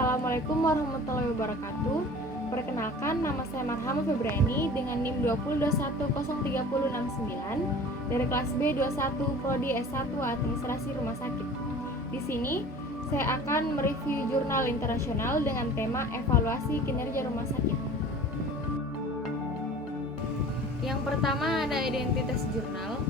Assalamualaikum warahmatullahi wabarakatuh. Perkenalkan, nama saya Marhama Febriani dengan NIM 202103069 dari kelas B21 Prodi S1 Administrasi Rumah Sakit. Di sini saya akan mereview jurnal internasional dengan tema evaluasi kinerja rumah sakit. Yang pertama ada identitas jurnal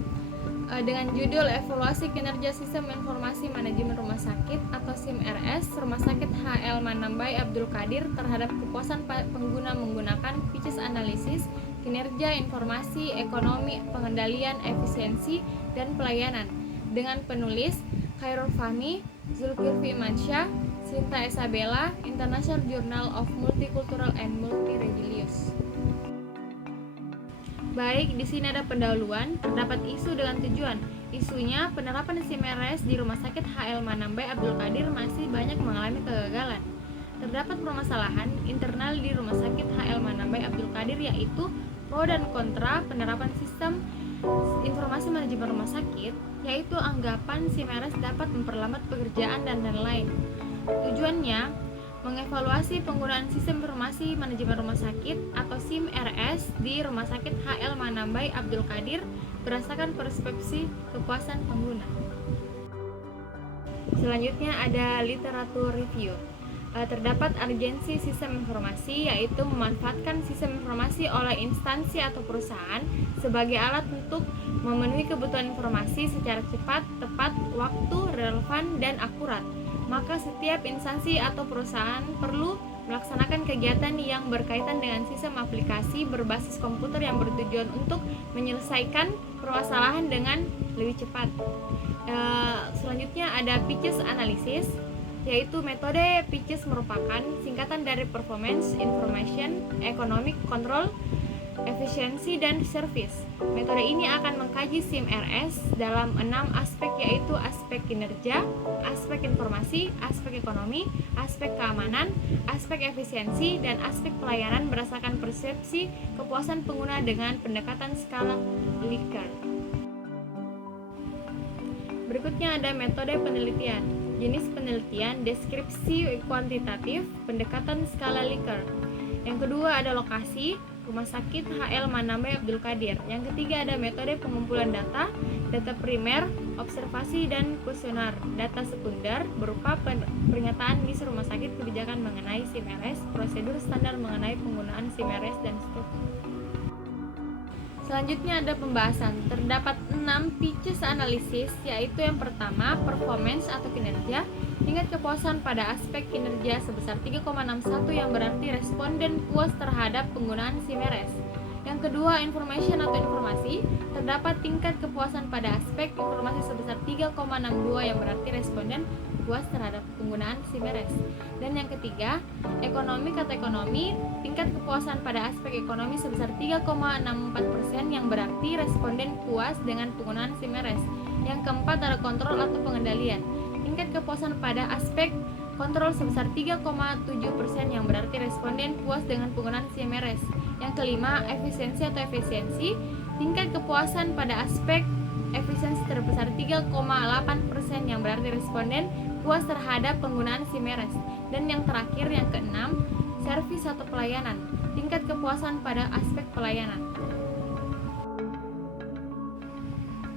dengan judul Evaluasi Kinerja Sistem Informasi Manajemen Rumah Sakit atau SIM-RS Rumah Sakit HL Manambai Abdul Qadir terhadap kepuasan pengguna menggunakan Pitches Analisis, Kinerja Informasi, Ekonomi, Pengendalian, Efisiensi, dan Pelayanan dengan penulis Khairul Fahmi, Zulkifli Mansyah, Sinta Isabella, International Journal of Multicultural and Multireligious. Baik, di sini ada pendahuluan, terdapat isu dengan tujuan. Isunya, penerapan SIM-RS di Rumah Sakit HL Manambai Abdul Qadir masih banyak mengalami kegagalan. Terdapat permasalahan internal di Rumah Sakit HL Manambai Abdul Qadir, yaitu pro dan kontra penerapan sistem informasi manajemen rumah sakit, yaitu anggapan SIM-RS dapat memperlambat pekerjaan dan lain-lain. Tujuannya, mengevaluasi penggunaan sistem informasi manajemen rumah sakit atau SIM-RS di Rumah Sakit HL Manambai Abdul Qadir berdasarkan persepsi kepuasan pengguna. Selanjutnya ada literatur review. Terdapat urgensi sistem informasi, yaitu memanfaatkan sistem informasi oleh instansi atau perusahaan sebagai alat untuk memenuhi kebutuhan informasi secara cepat, tepat, waktu, relevan, dan akurat. Maka setiap instansi atau perusahaan perlu melaksanakan kegiatan yang berkaitan dengan sistem aplikasi berbasis komputer yang bertujuan untuk menyelesaikan permasalahan dengan lebih cepat. Selanjutnya ada Pitches Analysis, yaitu metode Pitches merupakan singkatan dari Performance, Information, Economic, Control, Efisiensi, dan Service. Metode ini akan mengkaji SIM-RS dalam 6 aspek, yaitu aspek kinerja, aspek informasi, aspek ekonomi, aspek keamanan, aspek efisiensi, dan aspek pelayanan berdasarkan persepsi kepuasan pengguna dengan pendekatan skala Likert. Berikutnya ada metode penelitian. Jenis penelitian deskripsi kuantitatif, pendekatan skala Likert. Yang kedua ada lokasi, Rumah Sakit HL Manambai Abdul Qadir. Yang ketiga ada metode pengumpulan data primer, observasi, dan kuesioner. Data sekunder berupa pernyataan misi rumah sakit, kebijakan mengenai SIM-RS, prosedur standar mengenai penggunaan SIM-RS, dan seterusnya. Selanjutnya ada pembahasan. Terdapat 6 pitches analisis, yaitu yang pertama performance atau kinerja, tingkat kepuasan pada aspek kinerja sebesar 3,61 yang berarti responden puas terhadap penggunaan SIM-RS. Yang kedua information atau informasi, terdapat tingkat kepuasan pada aspek informasi sebesar 3,62 yang berarti responden puas terhadap penggunaan SIM-RS. Dan yang ketiga, ekonomi atau ekonomi, tingkat kepuasan pada aspek ekonomi sebesar 3,64% yang berarti responden puas dengan penggunaan SIM-RS. Yang keempat ada kontrol atau pengendalian, tingkat kepuasan pada aspek kontrol sebesar 3,7% yang berarti responden puas dengan penggunaan SIM-RS. Yang kelima, efisiensi atau efisiensi, tingkat kepuasan pada aspek efisiensi terbesar 3,8% yang berarti responden puas terhadap penggunaan SIM-RS. Dan yang terakhir, yang keenam, servis atau pelayanan, tingkat kepuasan pada aspek pelayanan.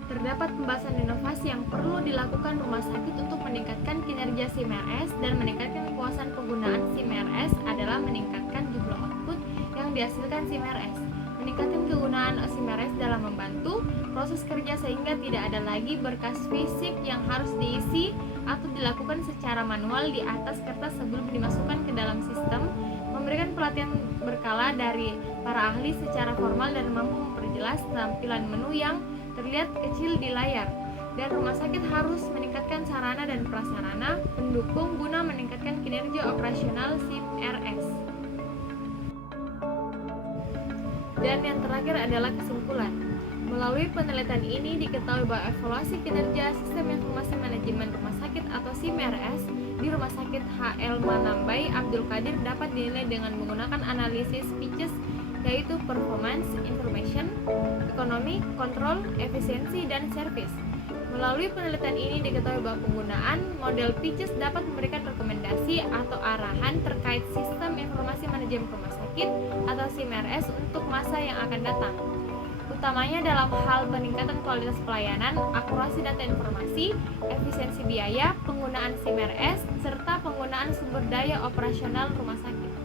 Terdapat pembahasan inovasi yang perlu dilakukan rumah sakit untuk meningkatkan kinerja SIM-RS dan meningkatkan kepuasan penggunaan SIM-RS adalah meningkatkan jumlah output yang dihasilkan SIM-RS, meningkatkan kegunaan SIM-RS dalam membantu proses kerja sehingga tidak ada lagi berkas fisik yang harus diisi atau dilakukan secara manual di atas kertas sebelum dimasukkan ke dalam sistem, memberikan pelatihan berkala dari para ahli secara formal dan mampu memperjelas tampilan menu yang terlihat kecil di layar. Dan rumah sakit harus meningkatkan sarana dan prasarana pendukung guna meningkatkan kinerja operasional SIM-RS. Dan yang terakhir adalah kesimpulan. Melalui penelitian ini diketahui bahwa evaluasi kinerja sistem informasi manajemen rumah sakit atau SIM-RS di Rumah Sakit HL Manambai Abdul Qadir dapat dinilai dengan menggunakan analisis pitches, yaitu performance, information, ekonomi, kontrol, efisiensi, dan service. Melalui penelitian ini diketahui bahwa penggunaan model PICES dapat memberikan rekomendasi atau arahan terkait sistem informasi manajemen rumah sakit atau SIMRS untuk masa yang akan datang, utamanya dalam hal peningkatan kualitas pelayanan, akurasi data informasi, efisiensi biaya, penggunaan SIMRS, serta penggunaan sumber daya operasional rumah sakit.